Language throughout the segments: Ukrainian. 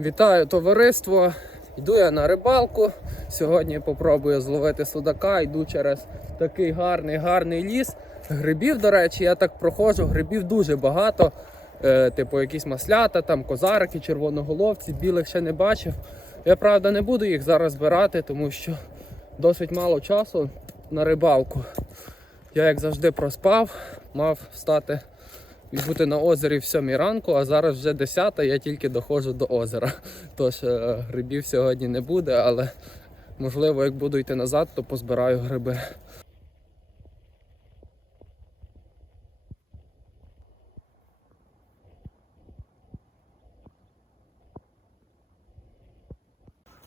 Вітаю товариство! Йду я на рибалку. Сьогодні попробую зловити судака. Йду через такий гарний, гарний ліс. Грибів, до речі, я так проходжу, грибів дуже багато. Е, типу якісь маслята, там козарики, червоноголовці, білих ще не бачив. Я правда не буду їх зараз збирати, тому що досить мало часу на рибалку. Я, як завжди, проспав, мав встати і бути на озері в 7 ранку, а зараз вже 10, я тільки доходжу до озера. Тож е, грибів сьогодні не буде, але можливо, як буду йти назад, то позбираю гриби.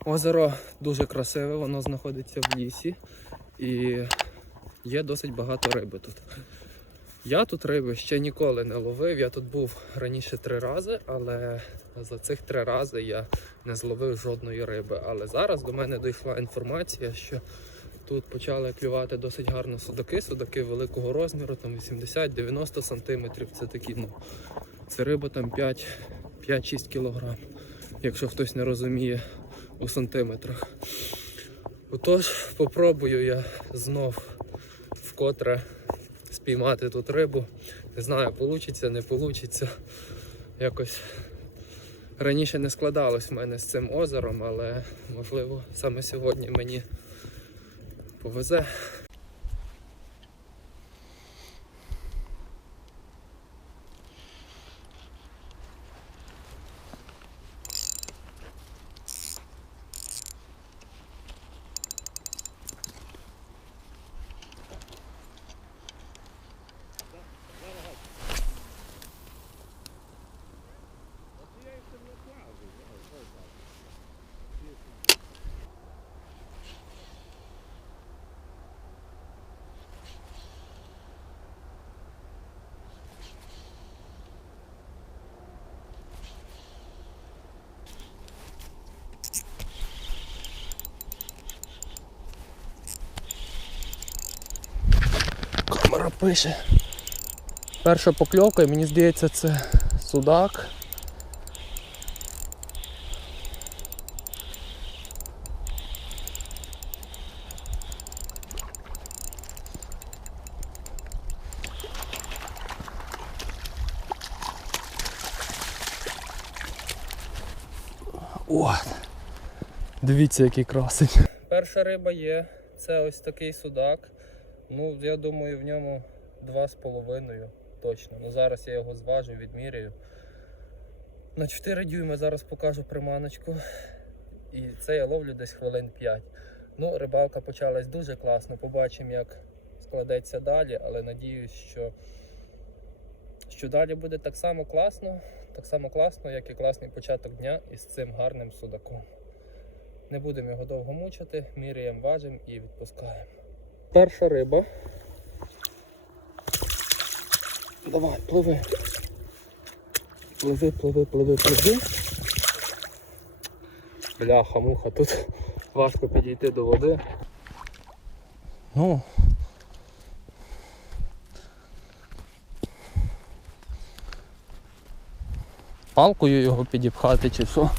Озеро дуже красиве, воно знаходиться в лісі і є досить багато риби тут. Я тут риби ще ніколи не ловив. Я тут був раніше три рази, але за цих три рази я не зловив жодної риби. Але зараз до мене дійшла інформація, що тут почали клювати досить гарно судаки, судаки великого розміру, там 80-90 сантиметрів. Це такі, ну, це риба там 5 5-6 кілограм, якщо хтось не розуміє у сантиметрах. Отож, попробую я знов вкотре спіймати тут рибу. Не знаю, вийде, не вийде. Якось раніше не складалось в мене з цим озером, але можливо саме сьогодні мені повезе. Пише. Перша покльовка, і мені здається, це судак. О, дивіться, який красень. Перша риба є. Це ось такий судак. Ну, я думаю, в ньому два з половиною точно. Ну зараз я його зважу, відміряю. На 4 дюйми зараз покажу приманочку. І це я ловлю десь хвилин 5. Ну, рибалка почалась дуже класно. Побачимо, як складеться далі, але надіюсь, що, що далі буде так само класно, так само класно, як і класний початок дня із цим гарним судаком. Не будемо його довго мучити, міряємо, важимо і відпускаємо. Перша риба. Давай, пливи. Пливи, пливи, пливи, пливи. Бляха, муха, тут важко підійти до води. Ну. Палкою його підіпхати чи що?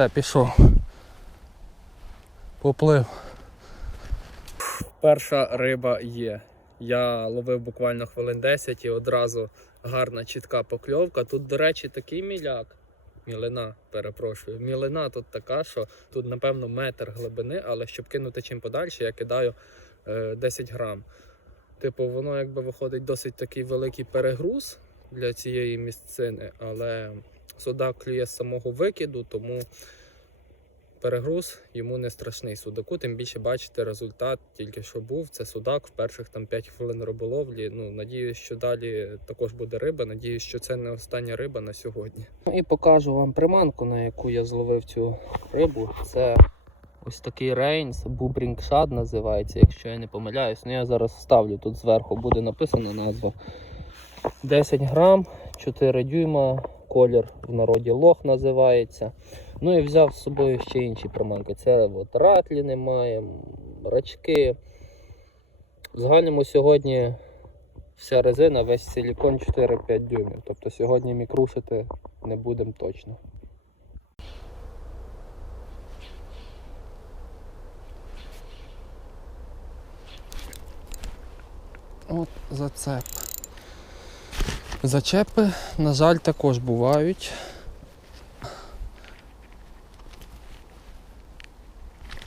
Все, пішов. Поплив. Перша риба є. Я ловив буквально хвилин 10 і одразу гарна чітка покльовка. Тут, до речі, такий міляк. Мілина, перепрошую. Мілина тут така, що тут, напевно, метр глибини, але щоб кинути чим подальше, я кидаю е, 10 грам. Типу, воно якби виходить досить такий великий перегруз для цієї місцини, але судак клює з самого викиду, тому перегруз йому не страшний судаку. Тим більше бачите результат тільки що був. Це судак в перших там 5 хвилин риболовлі. Ну, надіюсь, що далі також буде риба. Надіюсь, що це не остання риба на сьогодні. І покажу вам приманку, на яку я зловив цю рибу. Це ось такий рейнс, бубрінг шад називається, якщо я не помиляюсь. Ну я зараз ставлю тут зверху, буде написана назва. 10 грам, 4 дюйма, колір в народі лох називається. Ну і взяв з собою ще інші приманки. Це от ратлі немає, рачки. В загальному сьогодні вся резина, весь силікон 4-5 дюймів. Тобто сьогодні мікрушити не будемо точно. От зацеп. Зачепи, на жаль, також бувають.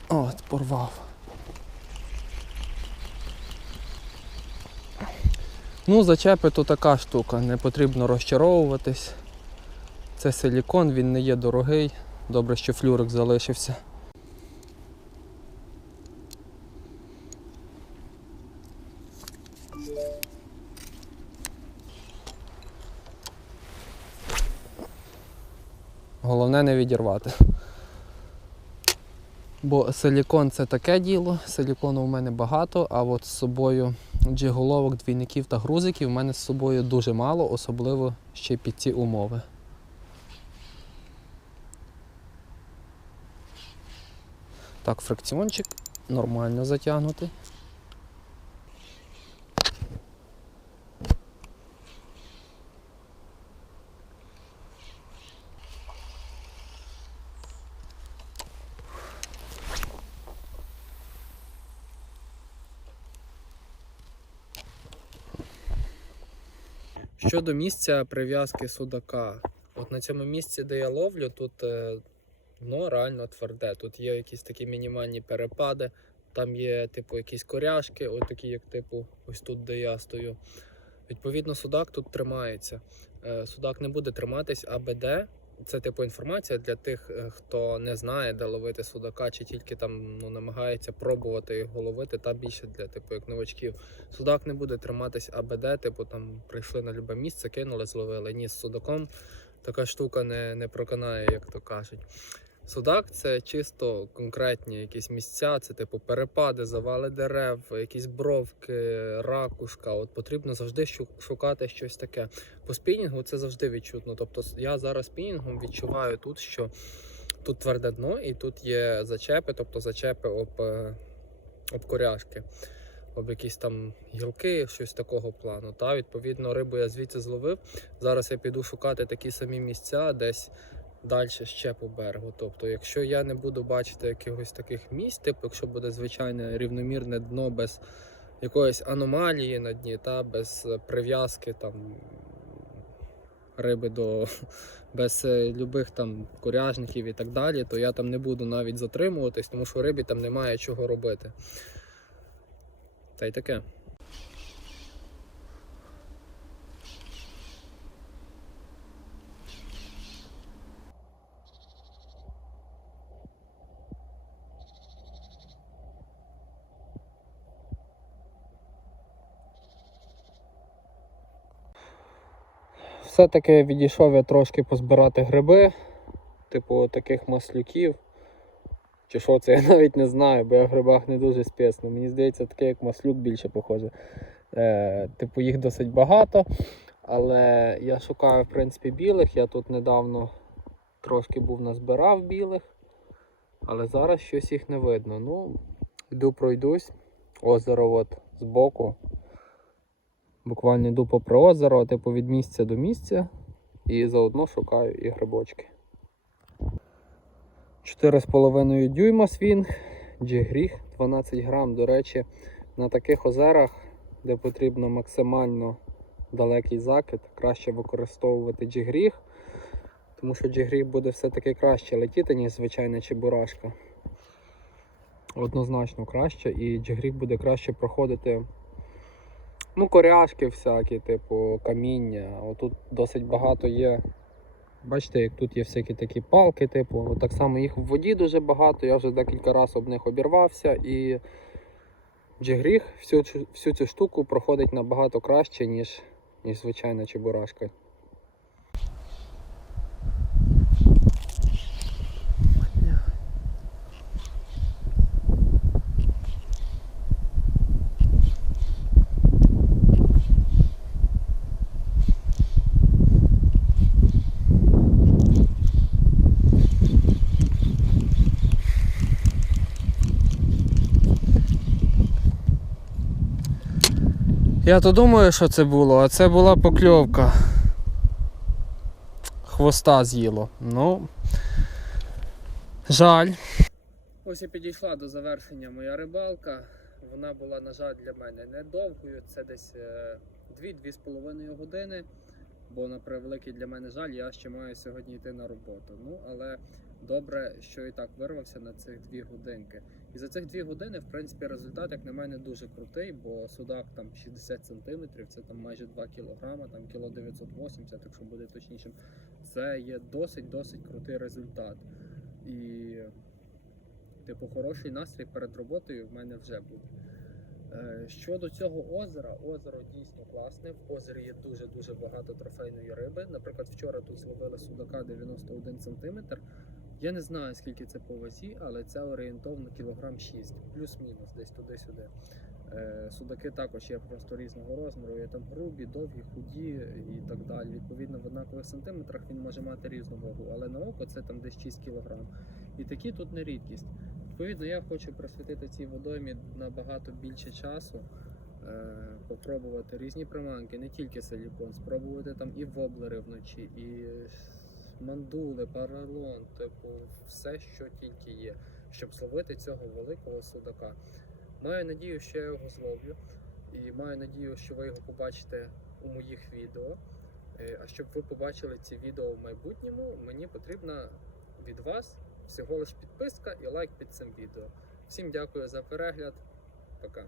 От, порвав. Ну, зачепи то така штука, не потрібно розчаровуватись. Це силікон, він не є дорогий. Добре, що флюрик залишився. Головне не відірвати. Бо силікон це таке діло, силікону у мене багато, а от з собою джиголовок, двійників та грузиків в мене з собою дуже мало, особливо ще під ці умови. Так, фрикціончик нормально затягнутий. Щодо місця прив'язки судака, от на цьому місці, де я ловлю, тут е, дно реально тверде. Тут є якісь такі мінімальні перепади, там є типу якісь коряшки, отакі, як типу, ось тут, де я стою. Відповідно, судак тут тримається. Е, Судак не буде триматись АБД. Це типу інформація для тих, е, хто не знає, де ловити судака, чи тільки там ну, намагається пробувати його ловити, та більше для типу як новачків. Судак не буде триматись АБД, типу там прийшли на любе місце, кинули, зловили. Ні, з судаком така штука не, не проканає, як то кажуть. Судак це чисто конкретні якісь місця, це типу перепади, завали дерев, якісь бровки, ракушка. От потрібно завжди шукати щось таке. По спінінгу це завжди відчутно. Тобто я зараз спінінгом відчуваю тут, що тут тверде дно і тут є зачепи, тобто зачепи об, е, об коряшки, об якісь там гілки, щось такого плану. Та відповідно рибу я звідси зловив. Зараз я піду шукати такі самі місця десь далі ще по берегу. Тобто, якщо я не буду бачити якихось таких місць, типу, якщо буде звичайне рівномірне дно без якоїсь аномалії на дні, та без е, прив'язки там риби до без е, любих там коряжників і так далі, то я там не буду навіть затримуватись, тому що рибі там немає чого робити. Та й таке. Все-таки відійшов я трошки позбирати гриби, типу таких маслюків. Чи що це, я навіть не знаю, бо я в грибах не дуже спесно. Мені здається, таке як маслюк більше похоже. Е, типу їх досить багато. Але я шукаю в принципі білих. Я тут недавно трошки був назбирав білих, але зараз щось їх не видно. Ну, йду пройдусь. Озеро от збоку. Буквально йду попри озеро, типу від місця до місця. І заодно шукаю і грибочки. 4,5 дюйма свінг, джигріх 12 грам. До речі, на таких озерах, де потрібно максимально далекий закид, краще використовувати джигріх, тому що джигріх буде все-таки краще летіти, ніж звичайна чебурашка. Однозначно краще, і джигріх буде краще проходити. Ну, коряшки всякі, типу каміння. Отут досить багато є. Бачите, як тут є всякі такі палки, типу, так само їх в воді дуже багато. Я вже декілька разів об них обірвався і джигріх всю, всю цю штуку проходить набагато краще, ніж, ніж звичайна чебурашка. Я то думаю, що це було, а це була покльовка. Хвоста з'їло. Ну. Жаль. Ось і підійшла до завершення моя рибалка. Вона була, на жаль, для мене недовгою. Це десь е, 2-2,5 години. Бо на превеликий для мене жаль, я ще маю сьогодні йти на роботу. Ну, але добре, що і так вирвався на цих дві годинки. І за цих дві години, в принципі, результат, як на мене, дуже крутий, бо судак там 60 сантиметрів, це там майже 2 кілограма, там кіло 980, якщо буде точнішим. Це є досить-досить крутий результат. І, типу, хороший настрій перед роботою в мене вже був. Е, Щодо цього озера, озеро дійсно класне. В озері є дуже-дуже багато трофейної риби. Наприклад, вчора тут зловили судака 91 см. Я не знаю, скільки це по вазі, але це орієнтовно кілограм 6, плюс-мінус, десь туди-сюди. Е, Судаки також є просто різного розміру. Є там грубі, довгі, худі і так далі. Відповідно, в однакових сантиметрах він може мати різну вагу, але на око це там десь 6 кілограм. І такі тут не рідкість. Відповідно, я хочу присвятити цій водоймі набагато більше часу, е, попробувати різні приманки, не тільки силікон, спробувати там і воблери вночі, і мандули, паралон, типу, все, що тільки є, щоб зловити цього великого судака. Маю надію, що я його зловлю, і маю надію, що ви його побачите у моїх відео. Е, А щоб ви побачили ці відео в майбутньому, мені потрібна від вас всього лиш підписка і лайк під цим відео. Всім дякую за перегляд. Пока.